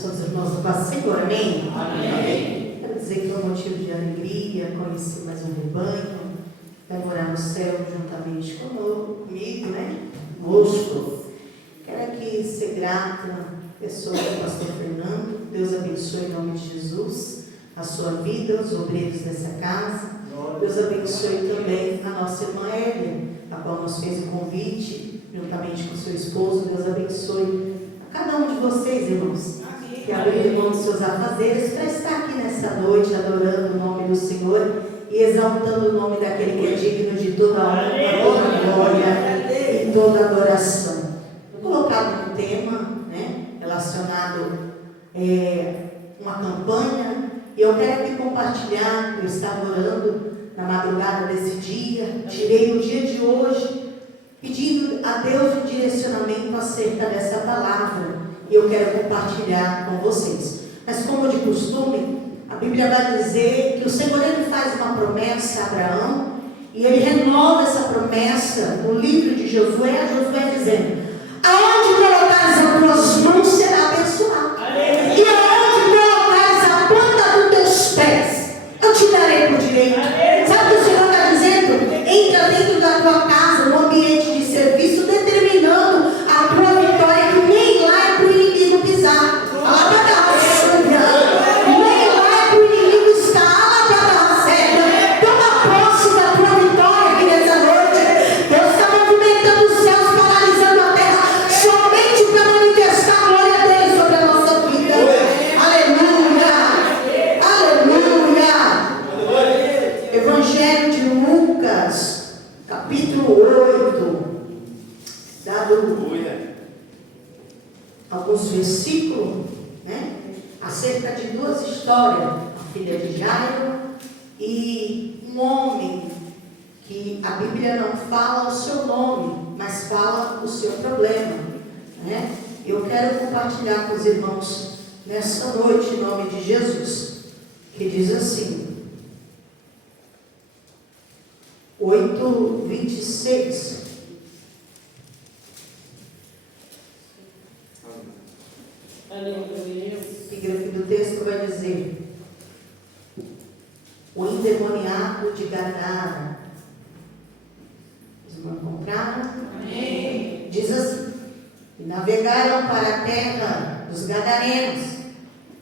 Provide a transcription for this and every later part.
Todos os irmãos do Passo Senhor, amém? Amém. Quero dizer que é um motivo de alegria conhecer mais um rebanho, vai morar no céu juntamente comigo, né? Conosco. Quero aqui ser grata, pessoa do pastor Fernando. Deus abençoe em nome de Jesus a sua vida, os obreiros dessa casa. Deus abençoe também a nossa irmã Hélia, a qual nos fez o convite, juntamente com seu esposo. Deus abençoe a cada um de vocês, irmãos, que abriram mão dos seus afazeres para estar aqui nessa noite, adorando o nome do Senhor e exaltando o nome daquele que é digno de toda a honra, toda a glória e toda a adoração. Vou colocar um tema, né, relacionado a uma campanha, e eu quero aqui compartilhar. Eu estava orando na madrugada desse dia, tirei o dia de hoje, pedindo a Deus um direcionamento acerca dessa palavra, e eu quero compartilhar com vocês. Mas como de costume, a Bíblia vai dizer que o Senhor, ele faz uma promessa a Abraão, e ele renova essa promessa no livro de Josué, dizendo: aonde colocares as tuas mãos será abençoado, e aonde colocares a planta dos teus pés eu te darei por direito. Sabe o que o Senhor está dizendo? Entra dentro da tua casa, no ambiente de serviço, determinando a tua vitória, que nem lá é para o inimigo pisar. Nem lá é para o inimigo estar. Toma posse da tua vitória aqui nessa noite. Deus está movimentando os céus, paralisando a terra, somente para manifestar a glória dele sobre a nossa vida. Aleluia! Aleluia! Evangelho de Lucas, capítulo 8, dado alguns versículos, né, acerca de duas histórias, a filha de Jairo e um homem que a Bíblia não fala o seu nome, mas fala o seu problema, né? Eu quero compartilhar com os irmãos nessa noite, em nome de Jesus, que diz assim, 8:26. O epígrafe do texto vai dizer: o endemoniado de Gadara. Vocês vão encontrar? Amém. Diz assim: e navegaram para a terra dos Gadarenos,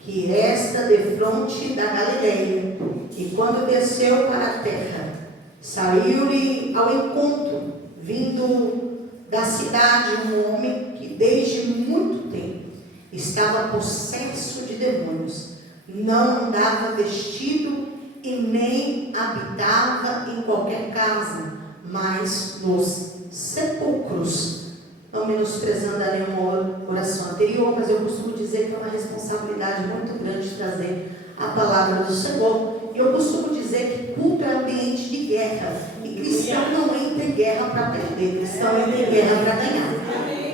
que resta defronte da Galileia. E quando desceu para a terra, saiu-lhe ao encontro, vindo da cidade, um homem que desde muito tempo estava possesso de demônios, não andava vestido e nem habitava em qualquer casa, mas nos sepulcros. Não menosprezando a nenhuma oração anterior, mas eu costumo dizer que é uma responsabilidade muito grande trazer a palavra do Senhor. Eu costumo dizer que culto é ambiente de guerra, e cristão não entra em guerra para perder, cristão entra em guerra para ganhar.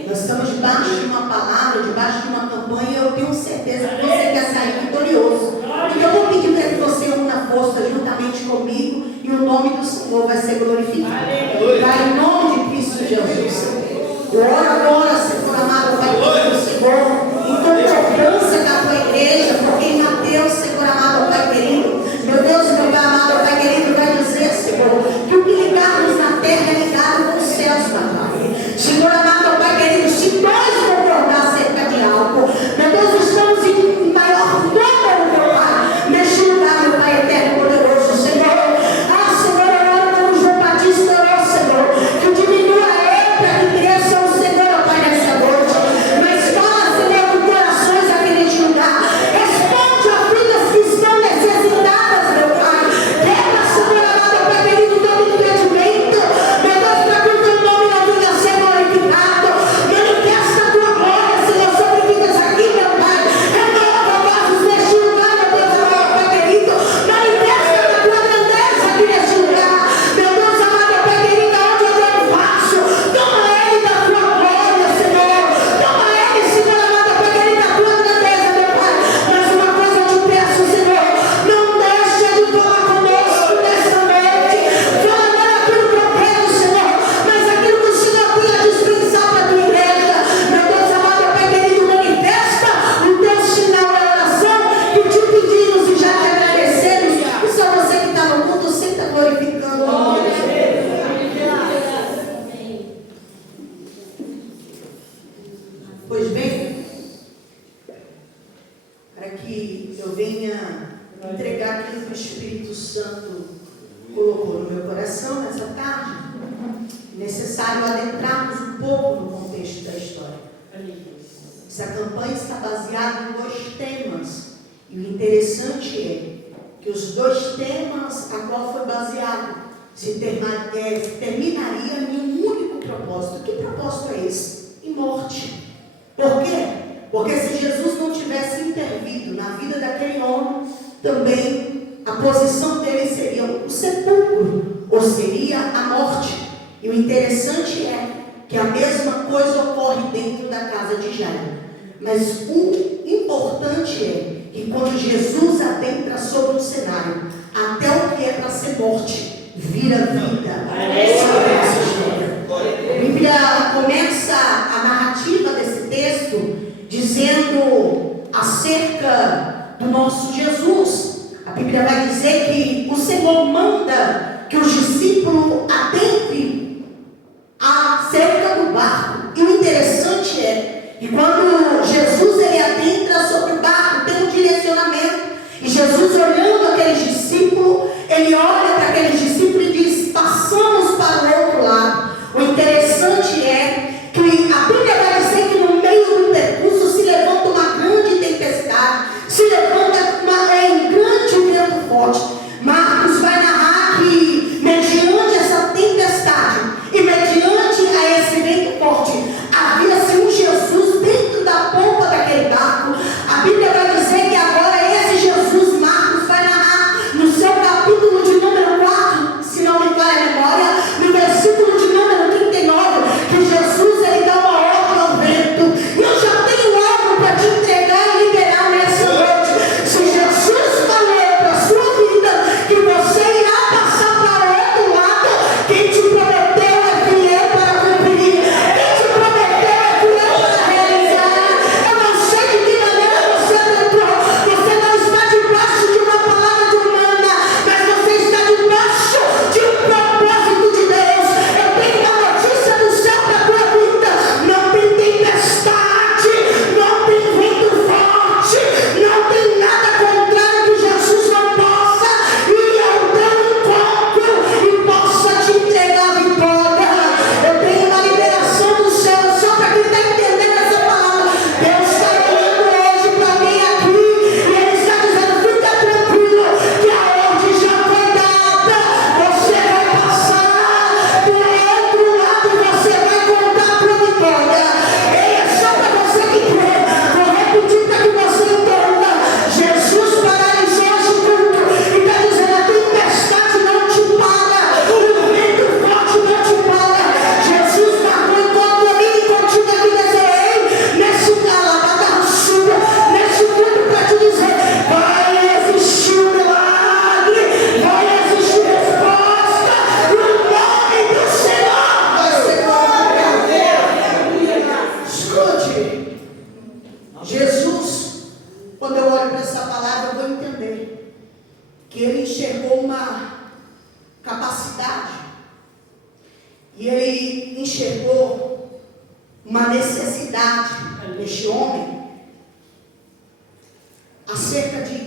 Nós estamos debaixo de uma palavra, debaixo de uma campanha, e eu tenho certeza que você quer sair vitorioso. E eu vou pedir para que você una força juntamente comigo, e o nome do Senhor vai ser glorificado. Pai, em nome de Cristo Jesus. Ora, Senhor amado, Pai querido, Senhor, então alcança da tua igreja, porque em Mateus, Senhor amado, Pai querido, meu Deus e meu Pai amado, Pai querido, vai dizer, Senhor, que o que ligarmos na terra é ligado com os céus, Pai. Senhor amado, Pai querido, se nós concordar acerca de algo, meu Deus, estamos em maior número, meu Pai, neste lugar, meu Pai eterno, poderoso, Senhor. Senhor, eu oro como João Batista orou, Senhor, que venha entregar aquilo que o Espírito Santo colocou no meu coração nessa tarde. É necessário adentrarmos um pouco no contexto da história. Essa campanha está baseada em 2 temas. E o interessante é que os 2 temas a qual foi baseado terminaria em um único propósito. Que propósito é esse? Em morte. Por quê? Porque se Jesus não tivesse intervido na vida daquele homem, também a posição dele seria o sepulcro, ou seria a morte. E o interessante é que a mesma coisa ocorre dentro da casa de Jairo. Mas o importante é que quando Jesus adentra sobre o cenário, até o que é para ser morte, vira vida. A Bíblia começa a narrativa desse texto dizendo acerca do nosso Jesus. A Bíblia vai dizer que o Senhor manda que os discípulos adentrem acerca do barco. E o interessante é que quando Jesus ele adentra sobre o barco, tem um direcionamento. E Jesus, olhando aqueles discípulos, ele olha para aqueles discípulos e diz: passamos para o outro lado. O interessante é que a Bíblia vai dizer que no meio do percurso se levanta uma grande tempestade, se levanta um grande vento forte. Marcos vai narrar que mediante essa tempestade e mediante a esse vento forte, havia-se um Jesus dentro da polpa daquele barco. A Bíblia vai dizer que agora esse Jesus, Marcos vai narrar no seu capítulo de número 4, se não me falha a memória, no versículo de número 39, que Jesus ele dá uma ordem ao vento. E eu já tenho algo para te entregar e liberar nessa noite. Se Jesus falou para a sua vida que você irá passar para o outro lado, quem te prometeu é fiel para cumprir. Quem te prometeu é fiel para realizar. Eu não sei de que maneira você adentrou. Você não está debaixo de uma palavra humana, mas você está debaixo de um propósito de Deus. Eu tenho uma notícia do céu para a tua vida. Não tem tempestade, não tem vento forte, não tem nada contrário que Jesus não possa ir ao teu encontro e possa te entregar a vitória. Eu tenho uma liberação do céu só para quem está entendendo essa palavra. Deus está olhando hoje para alguém aqui e Ele está dizendo: fica tranquilo que a ordem já foi dada. Você vai passar do outro lado e você vai contar a tua vitória. Ei, é só para você que crê. Vou repetir para que você entenda. Jesus paralisou esse culto e está dizendo: a tempestade não te para, o vento forte não te para. Jesus marcou enquanto a mim e contigo aqui nesse rei, nesse calabada-suba, nesse culto para te dizer: vai existir um milagre, vai existir resposta no nome do Senhor. Escute, Jesus, quando eu olho para essa palavra, eu vou entender que ele enxergou uma capacidade e ele enxergou uma necessidade neste homem acerca de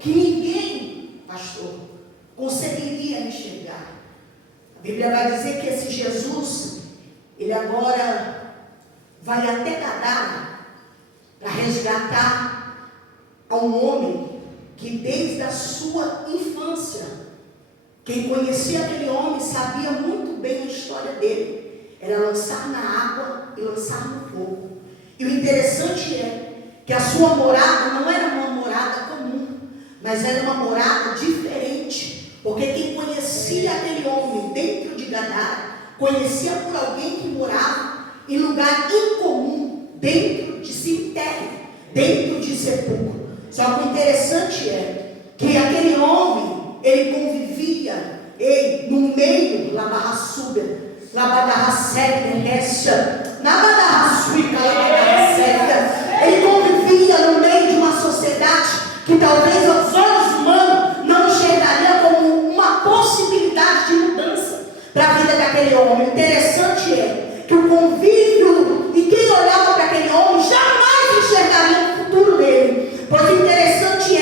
que ninguém, pastor, conseguiria enxergar. A Bíblia vai dizer que esse Jesus, ele agora vai até Gadara para resgatar a um homem que desde a sua infância, quem conhecia aquele homem sabia muito bem a história dele. Era lançar na água e lançar no fogo. E o interessante é que a sua morada não era uma morada comum, mas era uma morada diferente. Porque quem conhecia aquele homem dentro de Gadara, conhecia por alguém que morava em lugar incomum, dentro de cemitério, dentro de sepulcro. Só que o interessante é que aquele homem, ele convivia no meio da barra súbia, na barra séria, ele convivia no meio de uma sociedade que talvez aos olhos humanos não enxergaria como uma possibilidade de mudança para a vida daquele homem. O interessante é que o convívio e quem olhava para aquele homem jamais enxergaria o futuro dele. Pois o interessante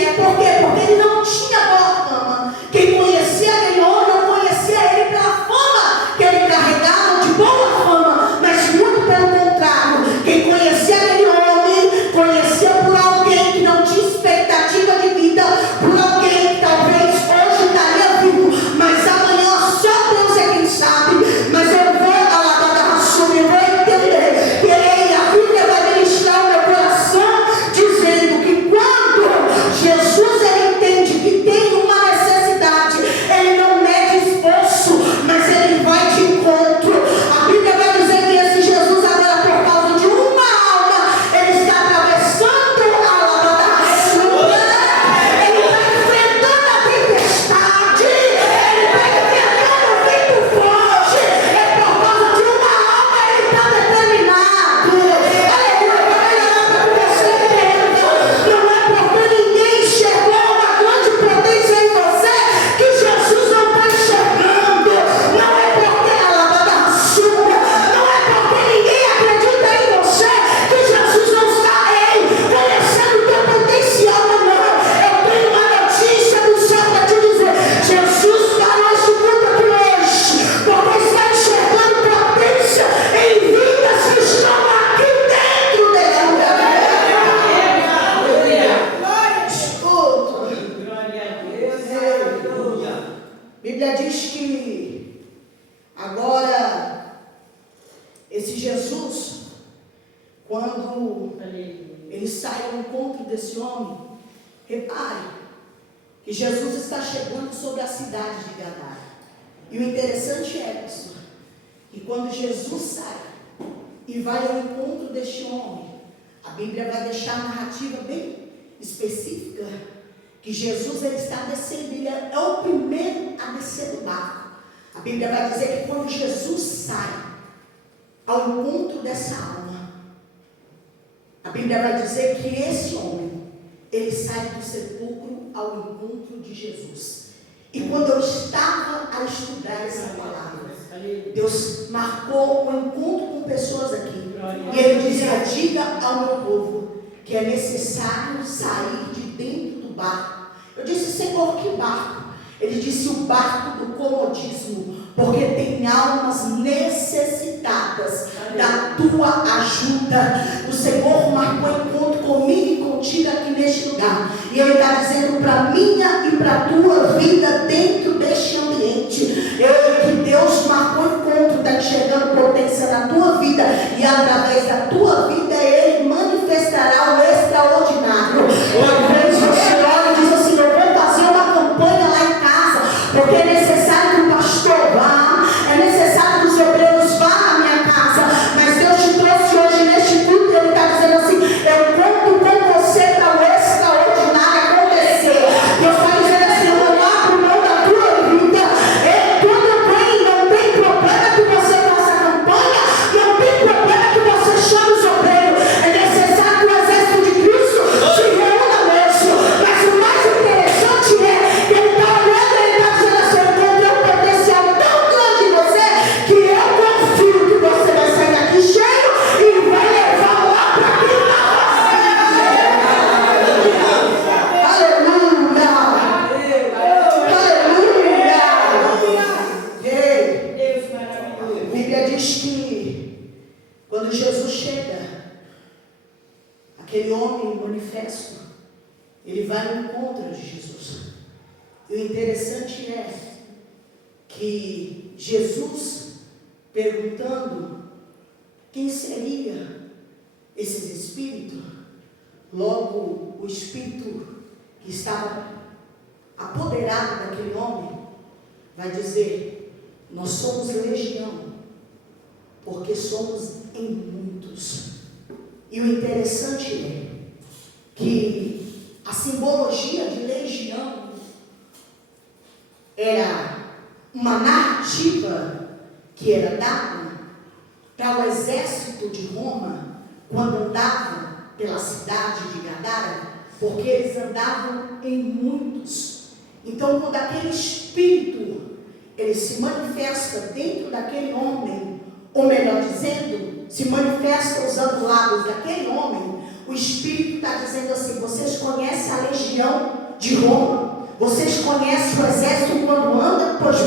encontro desse homem, repare que Jesus está chegando sobre a cidade de Gadara. E o interessante é, pastor, que quando Jesus sai e vai ao encontro deste homem, a Bíblia vai deixar a narrativa bem específica, que Jesus ele está descendo, ele é o primeiro a descer do barco. A Bíblia vai dizer que quando Jesus sai ao encontro dessa alma, a Bíblia vai dizer que esse homem, ele sai do sepulcro ao encontro de Jesus. E quando eu estava a estudar essa palavra, Deus marcou um encontro com pessoas aqui. E Ele dizia: diga ao meu povo que é necessário sair de dentro do barco. Eu disse: Senhor, que barco? Ele disse: o barco do comodismo, porque tem almas necessitadas da tua ajuda. O Senhor marcou encontro comigo e contigo aqui neste lugar, e Ele está dizendo para minha e para a tua vida dentro deste ambiente, que Deus marcou encontro, está enxergando potência na tua vida, e através da tua vida Ele manifestará o extraordinário. Às vezes você olha e diz assim: eu vou fazer uma campanha lá em casa, porque é necessário que o pastor vá, é necessário que os obreiros vá na minha casa, mas Deus te trouxe hoje neste culto, Ele está dizendo assim: eu conto com você para o extraordinário acontecer. Deus está dizendo assim: eu não abro mão da tua vida. Não tem problema que você faça campanha, não tem problema que você chame os obreiros. É necessário que o exército de Cristo se reúna mesmo. Mas o mais interessante é que Ele está olhando, Ele está dizendo assim: eu encontrei um potencial tão grande em você que eu confio que você vai sair daqui cheio e vai levar lá para quem está a Bíblia diz que quando Jesus chega, aquele homem manifesto, ele vai ao encontro de Jesus. E o interessante é que Jesus, perguntando quem seria esses espíritos, logo o espírito que estava apoderado daquele homem vai dizer: nós somos legião, porque somos em muitos. E o interessante é que a simbologia de legião era uma narrativa que era dada para o exército de Roma quando andava pela cidade de Gadara, porque eles andavam em muitos. Então, quando aquele espírito ele se manifesta dentro daquele homem, ou melhor dizendo, se manifesta usando lábios daquele homem, o Espírito está dizendo assim: vocês conhecem a legião de Roma? Vocês conhecem o exército quando anda? Pois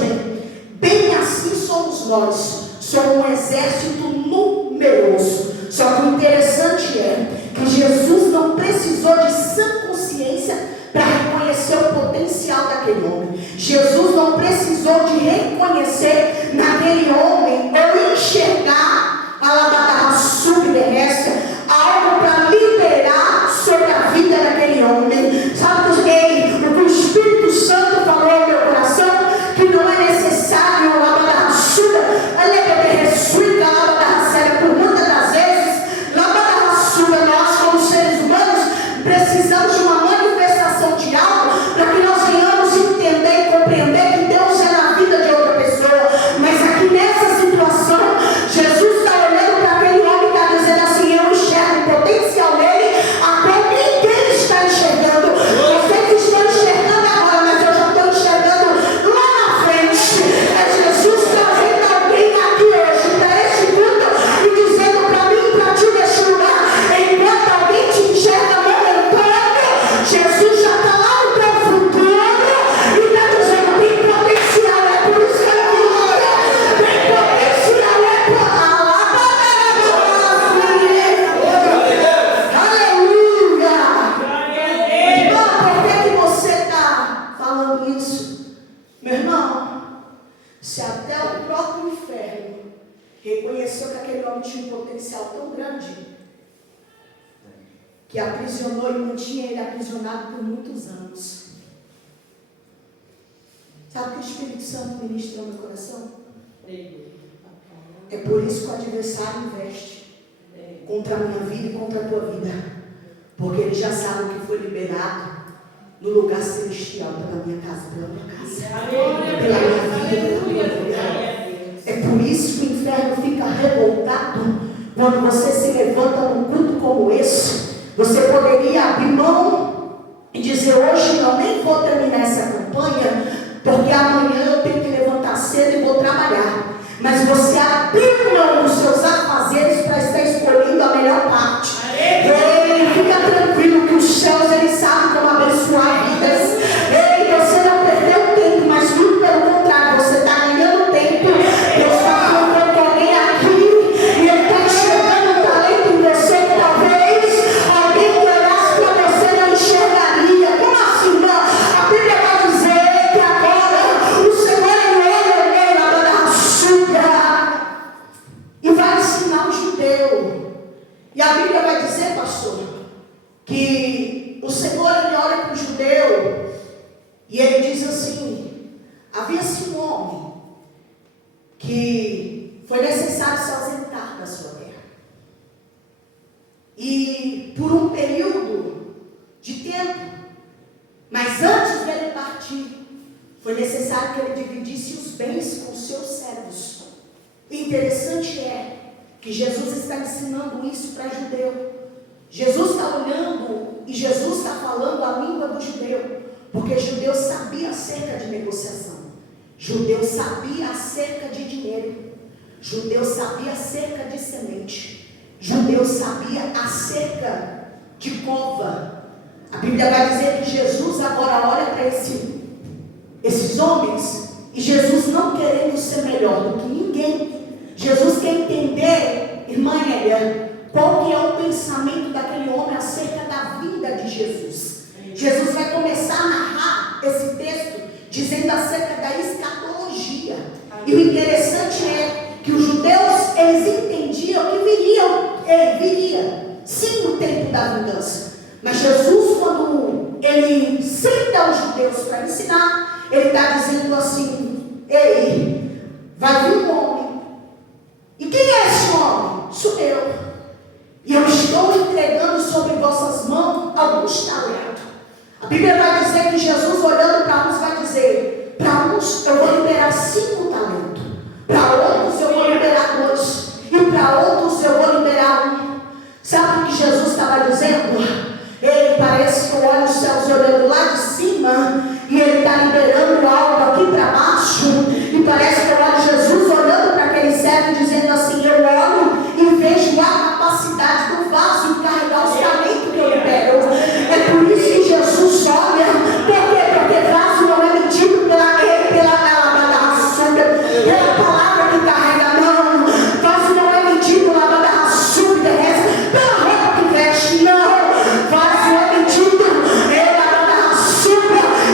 bem assim somos nós. Somos um exército numeroso. Só que o interessante é que Jesus não precisou de sã consciência para reconhecer o potencial daquele homem. Jesus não precisou de reconhecer naquele homem ou enxergar a labadarra subterrestre, algo para liberar sobre a vida daquele homem. Sabe o que o Espírito Santo falou ao meu coração? Que não é necessário a labadarra subterrestre, por muitas das vezes, labadarra subterrestre, nós como seres humanos precisamos de uma manifestação de algo para que nós venhamos entender e compreender que Deus é na vida de outra pessoa. Mas aqui nessa situação, Jesus está olhando para aquele homem e está dizendo assim: eu enxergo o potencial nele, a qual ninguém está enxergando. Vocês estão enxergando agora, mas eu já estou enxergando lá na frente. É Jesus trazendo alguém aqui hoje para este culto e dizendo para mim e para ti neste lugar: enquanto alguém te enxerga momentâneo, que aprisionou e mantinha ele aprisionado por muitos anos. Sabe o que o Espírito Santo ministrou no meu coração? É por isso que o adversário investe contra a minha vida e contra a tua vida. Porque ele já sabe o que foi liberado no lugar celestial pela minha casa, pela minha casa, pela minha vida, pela minha vida. É por isso que o inferno fica revoltado quando você se levanta num culto como esse. Você poderia abrir mão e dizer: hoje não, nem vou terminar essa campanha, porque amanhã eu tenho que levantar cedo e vou trabalhar. Mas você abriu mão dos seus afazeres para estar escolhendo a melhor parte. Ei, fica tranquilo que os céus, eles sabem como abençoar vidas. Ei, você não perdeu tempo, mas muito pelo contrário, você está ganhando tempo. Deus está colocando alguém aqui e ele está enxergando um talento em você que talvez alguém que olhasse para você não enxergaria. Como assim, não? A Bíblia vai dizer que agora o Senhor olha nele na suja e vai ensinar o judeu. E a Bíblia vai dizer, pastor, que o Senhor, ele olha para o judeu e ele diz assim: havia-se um homem que foi necessário se ausentar da sua terra. E por um período de tempo, mas antes dele partir, foi necessário que ele dividisse os bens com os seus servos. O interessante é que Jesus está ensinando isso para judeu. Jesus está olhando e Jesus está falando a língua do judeu, porque judeu sabia acerca de negociação, judeu sabia acerca de dinheiro, judeu sabia acerca de semente, judeu sabia acerca de cova. A Bíblia vai dizer que Jesus agora olha para esses homens, e Jesus não querendo ser melhor do que ninguém, Jesus quer entender, irmã Elia, qual que é o pensamento daquele homem acerca da vinda de Jesus. Jesus vai começar a narrar esse texto dizendo acerca da escatologia. E o interessante é que os judeus, eles entendiam que viria sim o tempo da vingança. Mas Jesus, quando ele senta os judeus para ensinar, ele está dizendo assim: ei, vai vir um homem. E quem é esse homem? Sou eu. E eu estou entregando sobre vossas mãos alguns talentos. A Bíblia vai dizer que Jesus, olhando para uns, vai dizer: para uns eu vou liberar 5 talentos, para outros eu vou liberar 2, e para outros eu vou liberar 1. Sabe o que Jesus estava dizendo? Ele parece que eu olho os céus olhando lá de cima, e ele está liberando algo aqui para baixo, e parece que eu olho Jesus olhando para aquele servo dizendo assim: eu olho e vejo a capacidade do vaso em carregar os talentos que eu libero. É por isso que Jesus olha. Por quê? Porque vaso não é medido pela palavra que carrega, não. Vaso não é medido pela roupa que veste, não. Vaso é medido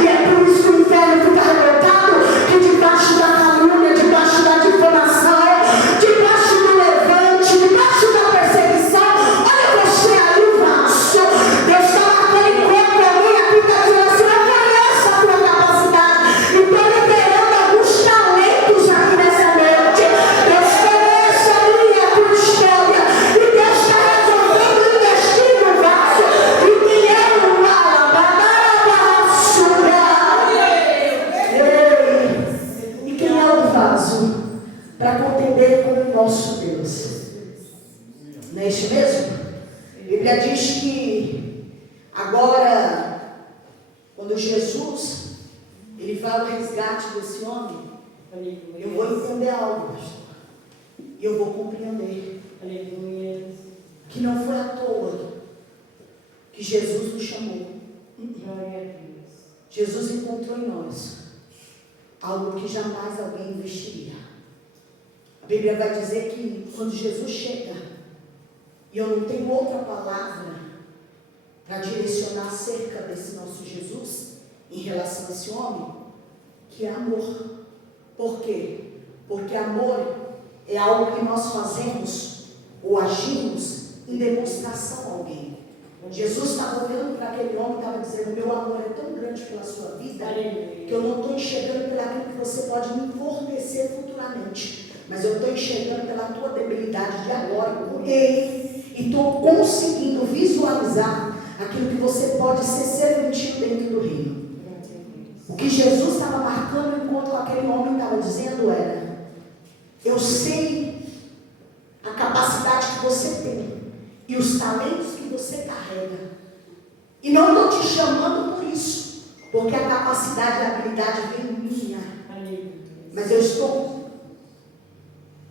e é por isso que o inferno fica revoltado, que debaixo da calúnia, debaixo da difamação, debaixo do levante, debaixo da perseguição, olha você aí, o vaso. Deus está marcando enquanto alguém aqui está dizendo assim: eu conheço a tua capacidade, e estou liberando alguns talentos aqui nessa noite. Deus conhece a minha, a tua história, e Deus está resolvendo investir no vaso. E quem é o e quem é o vaso para contender com o nosso Deus? Não é isso mesmo? A Bíblia diz que agora, quando Jesus ele vai ao resgate desse homem, eu vou entender algo, pastor, e eu vou compreender que não foi à toa que Jesus nos chamou. Jesus encontrou em nós algo que jamais alguém investiria. A Bíblia vai dizer que quando Jesus chega, e eu não tenho outra palavra para direcionar acerca desse nosso Jesus em relação a esse homem, que é amor. Por quê? Porque amor é algo que nós fazemos ou agimos em demonstração a alguém. Jesus estava olhando para aquele homem e estava dizendo: meu amor é tão grande pela sua vida que eu não estou enxergando pelo aquilo que você pode me fornecer futuramente, mas eu estou enxergando pela tua debilidade de agora. Eu olhei e estou conseguindo visualizar aquilo que você pode ser serventil dentro do reino. O que Jesus estava marcando o encontro com aquele homem estava dizendo era: eu sei a capacidade que você tem e os talentos que você carrega, e não estou te chamando por isso, porque a capacidade e a habilidade vem minha, mas eu estou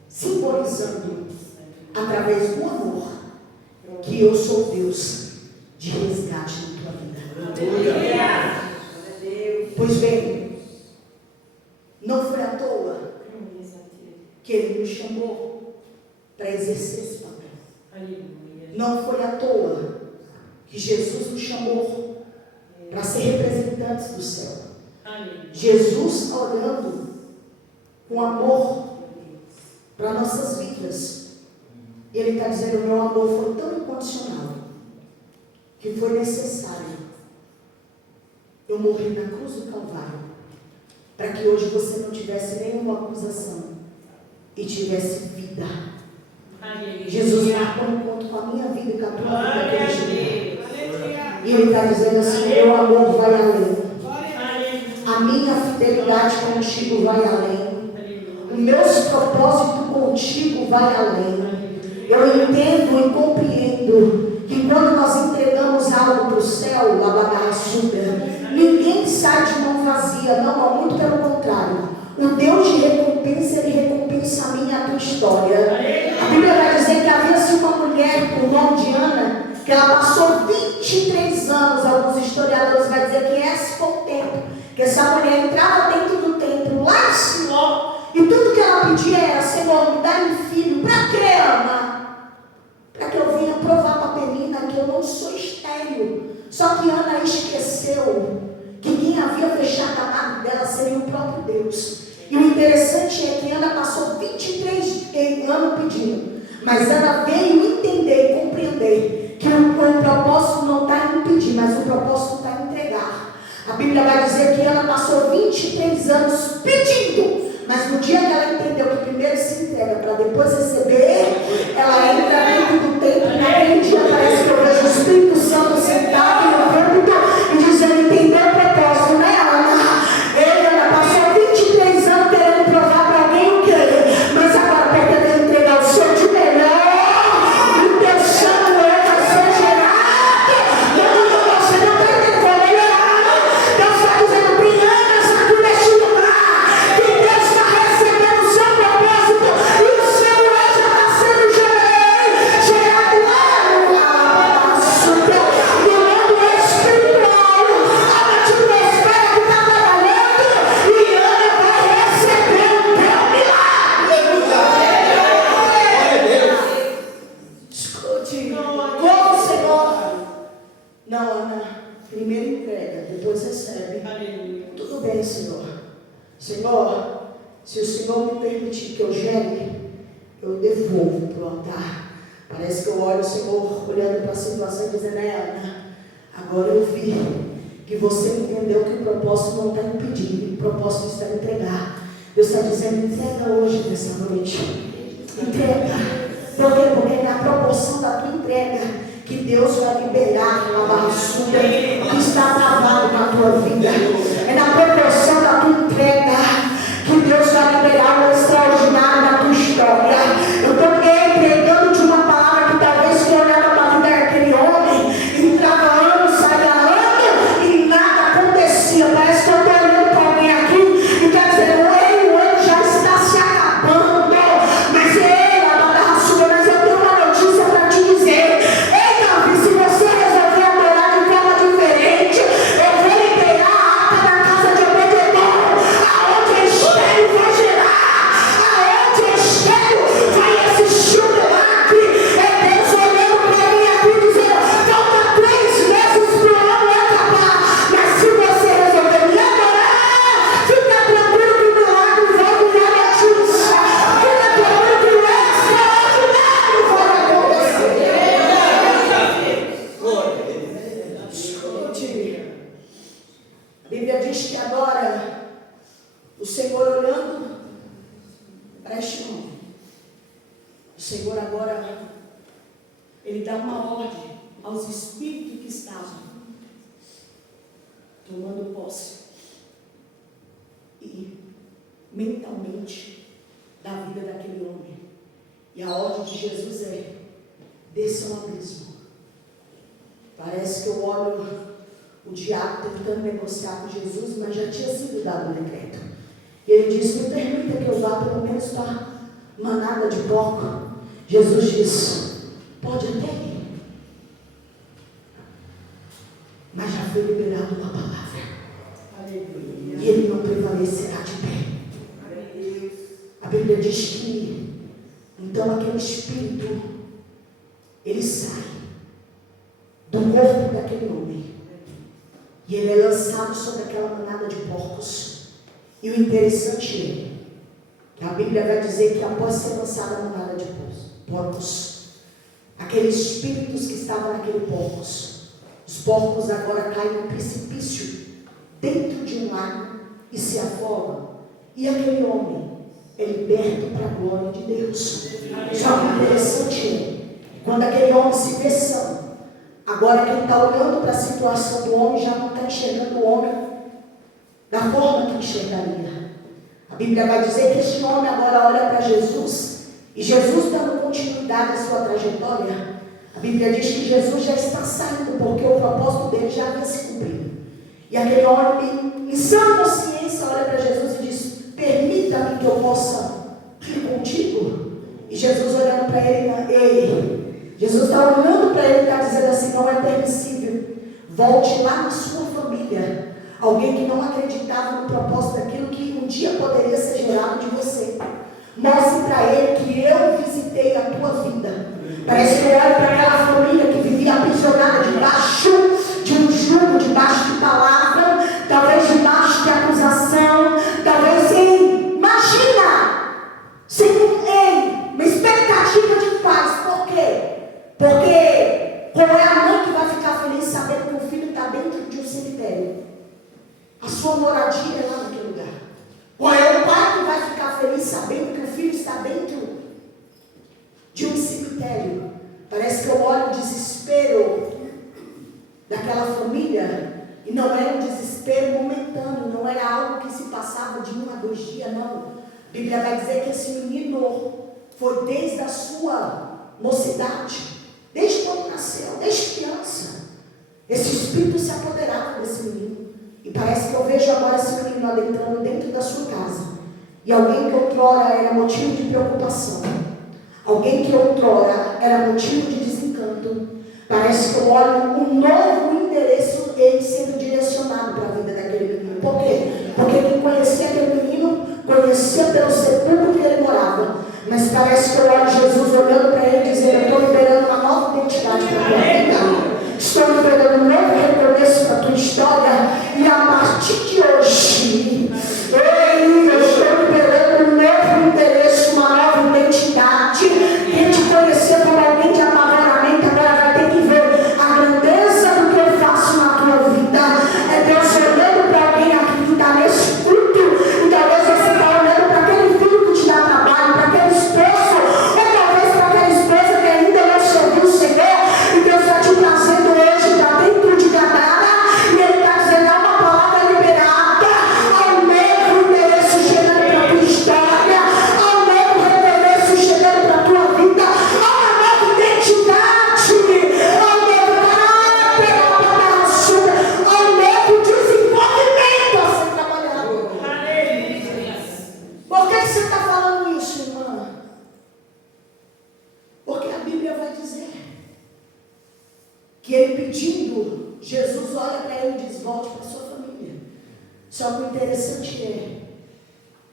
simbolizando através do amor que eu sou Deus de resgate na tua vida. Pois bem, não foi à toa que Ele nos chamou para exercer esse papel. Não foi à toa que Jesus nos chamou para ser representantes do céu. Jesus olhando com amor para nossas vidas, Ele está dizendo: meu amor foi tão incondicional que foi necessário eu morri na cruz do Calvário, para que hoje você não tivesse nenhuma acusação e tivesse vida. Jesus marcou um encontro com a minha vida e com a tua vida aquele dia. E Ele está dizendo assim: meu amor vai além. A minha fidelidade contigo vai além. Os meus propósitos contigo vai além. Eu entendo e compreendo que quando nós entregamos algo para o céu, ninguém sai de mão vazia, não, muito pelo contrário. O Deus de recompensa, Ele recompensa a minha e a tua história. A Bíblia vai dizer que havia-se uma mulher por nome de Ana, que ela passou 23 anos, alguns historiadores vão dizer que esse foi o tempo, que essa mulher entrava dentro do templo, lá em Siló, e tudo que ela pedia era: Senhor, me dá um filho. Para quê, Ana? Para que eu venha provar para a Penina que eu não sou estéril. Só que Ana esqueceu que quem havia fechado a mão dela seria o próprio Deus. E o interessante é que Ana passou 23 anos pedindo, mas Ana veio entender e compreender que o propósito não está em pedir, mas o propósito está em entregar. A Bíblia vai dizer que Ana passou 23 anos pedindo, mas no dia que ela entendeu que primeiro se entrega para depois receber, ela entra dentro do templo, e naquele dia parece que eu vejo o Espírito Santo sentado no púlpito e dizendo: entendeu o propósito, né, Ana? Ana passou 23 anos querendo provar para alguém o quê? Mas agora está querendo entregar o seu de melhor, e o teu sangue vai ser gerado. Você não está entendendo? Deus está dizendo: Briana, sabe deste lugar, que Deus está recebendo o seu propósito, e o seu já está sendo gerado lá no mundo espiritual. A atmosfera que está trabalhando, e Ana vai receber o teu milagre. Escute, como Senhor? Não, Ana, primeiro entrega, depois recebe. Tudo bem, Senhor. Senhor, se o Senhor me permitir que eu gere, eu devolvo para o altar. Parece que eu olho o Senhor olhando para a situação e dizendo: Ana, agora eu vi que você entendeu que o propósito não está em pedir, o propósito está em entregar. Deus está dizendo: entrega hoje, nessa noite. Entrega. Por quê? Porque é na proporção da tua entrega que Deus vai liberar uma barraçuda que está travado na tua vida. É na proporção da tua entrega que Deus vai liberar o extraordinário na tua história. Eu estou entregando de uma palavra que talvez você olhava para a vida daquele homem, entrava ano, saía ano e nada acontecia. Parece que eu estou olhando para alguém aqui e quer dizer: o ano já está se acabando, mas mas eu tenho uma notícia para te dizer. Ei, Davi, se você resolver adorar de forma diferente, A Bíblia diz que agora o Senhor olhando para este homem, o Senhor agora, Ele dá uma ordem aos espíritos que estavam tomando posse e mentalmente da vida daquele homem. E a ordem de Jesus é: desça ao abismo. Parece que eu olho o diabo tentando negociar com Jesus, mas já tinha sido dado o decreto. E ele disse: me permita que eu vá pelo menos para a manada de porco. Jesus disse: pode até ir, mas já foi liberado uma palavra. Aleluia. E ele não prevalecerá de pé. Aleluia. A Bíblia diz que então aquele espírito, ele sai do corpo daquele homem e ele é lançado sobre aquela manada de porcos. E o interessante é que a Bíblia vai dizer que após ser lançada a manada de porcos, aqueles espíritos que estavam naquele porcos, os porcos agora caem no precipício dentro de um lago e se afogam. E aquele homem é liberto para a glória de Deus. Só que o interessante é, quando aquele homem se vê são, agora quem está olhando para a situação do homem já não está enxergando o homem da forma que enxergaria. A Bíblia vai dizer que este homem agora olha para Jesus, e Jesus dando continuidade à sua trajetória, a Bíblia diz que Jesus já está saindo, porque o propósito dele já havia se cumprido. E aquele homem, em sã consciência, olha para Jesus e diz: permita-me que eu possa ir contigo. E Jesus olhando para ele, Jesus está olhando para ele e está dizendo assim: não é permissível, volte lá na sua família. Alguém que não acreditava no propósito daquilo que um dia poderia ser gerado de você. Mostre para ele que eu visitei a tua vida. Parece que eu olho para aquela família que vivia aprisionada debaixo de um jugo, debaixo de palavra, talvez debaixo de acusação, talvez sem uma expectativa de paz. Por quê? Porque como é a mãe que vai ficar feliz sabendo que o filho está dentro de um cemitério? A sua moradia é lá naquele lugar. Ou é o pai que vai ficar feliz sabendo que o filho está dentro de um cemitério? Parece que eu olho o desespero daquela família, e não era um desespero momentâneo, não era algo que se passava de 1 a 2 dias, não. A Bíblia vai dizer que esse menino foi desde a sua mocidade, desde quando nasceu, desde criança. Esse espírito se apoderava desse menino. E parece que eu vejo agora esse menino adentrando dentro da sua casa. E alguém que outrora era motivo de preocupação, alguém que outrora era motivo de desencanto, parece que eu olho um novo endereço, ele sendo direcionado para a vida daquele menino. Por quê? Porque quem conhecia aquele menino, conhecia pelo sepulcro que ele morava. Mas parece que eu olho Jesus olhando para ele e dizendo: eu estou liberando uma nova identidade para a tua vida. Estou liberando um novo recomeço para a tua história. E a partir de hoje, eu estou liberando um novo endereço, uma nova identidade. Quem te conhecer como alguém de apavoramento, agora vai ter que ver a grandeza do que eu faço na tua vida. É Deus olhando para alguém aqui que está nesse culto, e talvez você está olhando para aquele filho que te dá trabalho, para aquele esposo, ou talvez para aquela esposa que ainda não serviu o Senhor, e Deus está te trazendo hoje para dentro de Gadara, e Ele está dizendo: há uma palavra liberada, há um novo endereço chegando para a tua história, há um novo recomeço chegando para a tua vida, há uma nova identidade, há um novo caráter, há um novo desenvolvimento a ser trabalhado. Por que você está falando isso, irmã? Porque a Bíblia vai dizer que ele pedindo, Jesus olha para ele e diz: volte para sua família. Só que o interessante é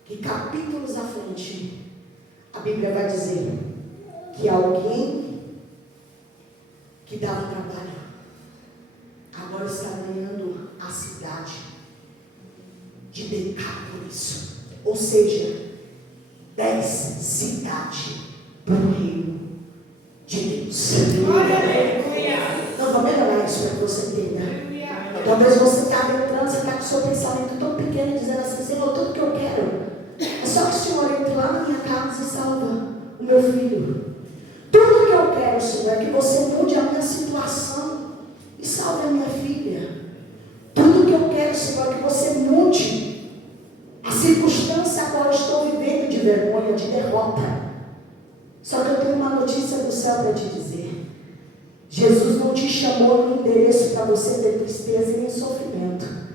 que capítulos à frente, a Bíblia vai dizer que alguém que dava trabalho agora está ganhando a cidade de Decápolis, ou seja, 10 cidades para o reino de Deus. Não, vou melhorar isso para que você entenda. Talvez você está adentrando, você está o seu pensamento tão pequeno, dizendo assim: Senhor, tudo que eu quero é só que o Senhor entre lá na minha casa e salva o meu filho. Tudo que eu quero, Senhor, é que você mude a minha situação e salve a minha filha. Tudo que eu quero, Senhor, é que você mude a circunstância a qual eu estou vivendo de vergonha, de derrota. Só que eu tenho uma notícia do céu para te dizer. Jesus não te chamou no endereço para você ter tristeza e nem sofrimento.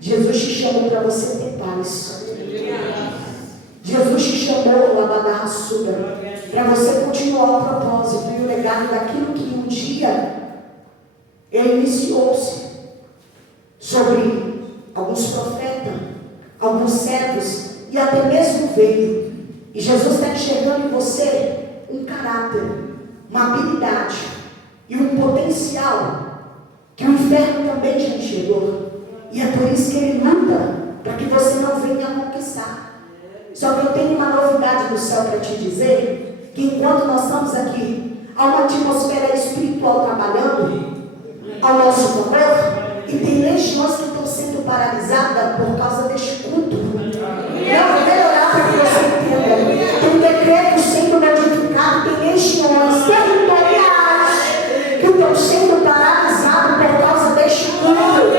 Jesus te chamou para você ter paz. Jesus te chamou, Labadassuda, para você continuar o propósito e o legado daquilo que um dia ele iniciou-se sobre alguns profetas, alguns servos e até mesmo veio. E Jesus está enxergando em você um caráter, uma habilidade e um potencial que o inferno também já enxergou. E é por isso que ele luta para que você não venha a conquistar. Só que eu tenho uma novidade do céu para te dizer, que enquanto nós estamos aqui, há uma atmosfera espiritual trabalhando ao nosso favor, e tem legiões que estão sendo paralisadas por causa deste culto. Eu vou melhorar para que você entenda. Tem decreto sendo modificado, tem legiões territoriais que estão sendo paralisadas por causa deste culto.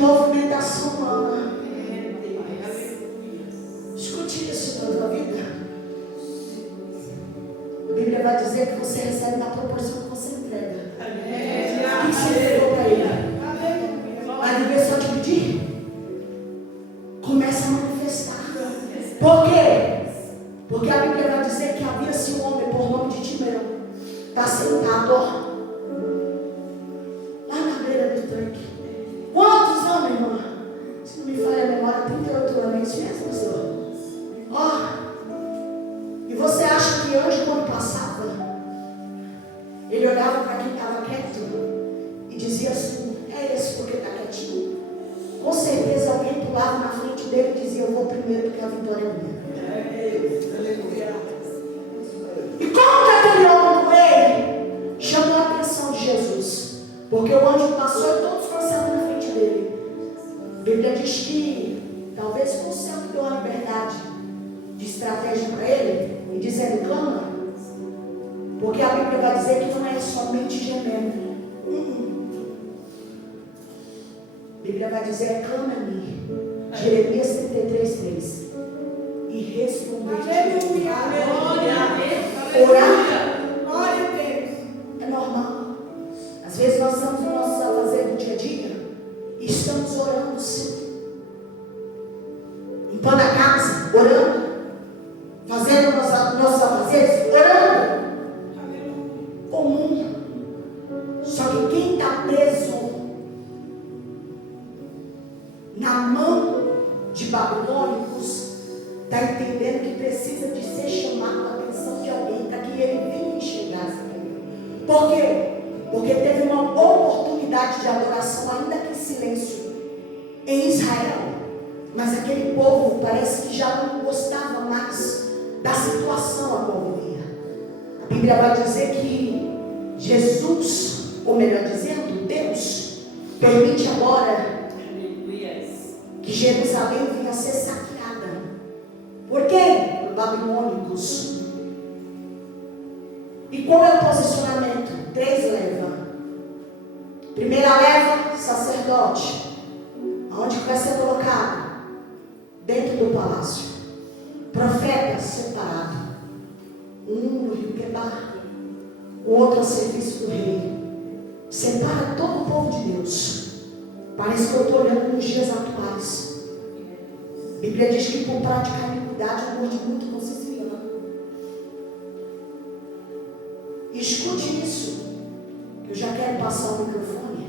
movimentação humana. Escute isso na tua vida. A Bíblia vai dizer que você recebe na proporção que você entrega. O que você entregou para Ele? Vai viver só de pedir? Começa a manifestar. Por quê? Porque a Bíblia vai dizer que havia-se um homem por nome de Timeu. Está sentado, ó, lá na beira do tanque. Quantos anos, irmã? Se não me falha a memória, 38 anos, é isso mesmo, Senhor? Ó, e você acha que anjo, quando passava, ele olhava para quem estava quieto e dizia assim: é esse porque está quietinho? Com certeza alguém pulava na frente dele e dizia: eu vou primeiro porque a vitória é minha. E como que aquele homem com ele chamou a atenção de Jesus? Porque o anjo passou e todos passaram na frente dele. A Bíblia diz que talvez com o céu que deu a liberdade de estratégia para ele, e dizendo: clama, porque a Bíblia vai dizer que não é somente gemendo. A Bíblia vai dizer: clama-me. Jeremias 33:3. E responder. Orar. Glória a Deus. É normal. Às vezes nós estamos no nosso afazer do dia a dia e estamos orando, sim. Limpando a casa, orando. Fazendo nossos afazeres, orando. Comum. Só que quem está preso na mão de babilônicos está entendendo que precisa de ser chamado a atenção de alguém para que ele venha enxergar essa também. Por quê? Porque teve uma oportunidade de adoração, ainda que em silêncio, em Israel. Mas aquele povo parece que já não gostava mais da situação a qual vivia. A Bíblia vai dizer que Jesus, ou melhor dizendo, Deus, permite agora que Jerusalém venha a ser saqueada. Por quê? Por babilônicos. E qual é o posicionamento? 3 levas. Primeira leva, sacerdote. Aonde vai ser colocado? Dentro do palácio. Profeta separado. Um no rio Quebar, o outro a serviço do rei. Separa todo o povo de Deus. Parece que eu estou olhando nos dias atuais. A Bíblia diz que por praticar iniquidade, o amor de muito não se esfriando. E escute isso, que eu já quero passar o microfone.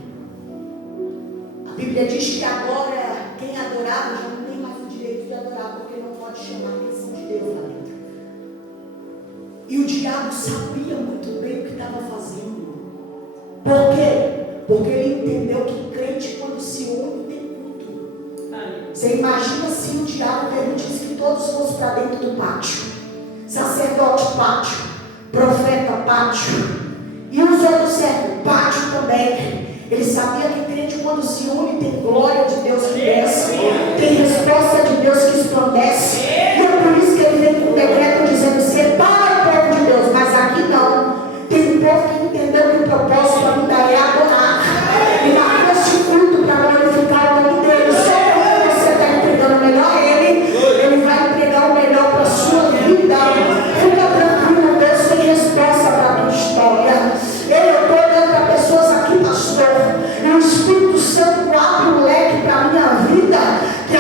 A Bíblia diz que agora quem adorava já não tem mais o direito de adorar, porque não pode chamar a atenção de Deus lá dentro. E o diabo sabia muito bem o que estava fazendo. Por quê? Porque ele entendeu que crente, quando se une, tem culto. Você imagina se o diabo permitisse que todos fossem para dentro do pátio. Sacerdote, pátio. Profeta, pátio. E os outros servos, pátio também. Ele sabia que crente, quando se une, tem glória de Deus que desce. Tem resposta de Deus que resplandece. E é por isso que ele vem com um decreto dizendo: separa o povo de Deus. Mas aqui não. Tem um povo que entendeu que o propósito ainda é adorar. E marcou esse culto para glorificar o nome dele. Só quando você está entregando o melhor a ele, ele vai entregar o melhor para a sua vida. Fica tranquilo, Deus tem resposta para a tua história. Eu estou olhando para pessoas aqui, pastor, e o Espírito Santo abre um leque para a minha vida, que a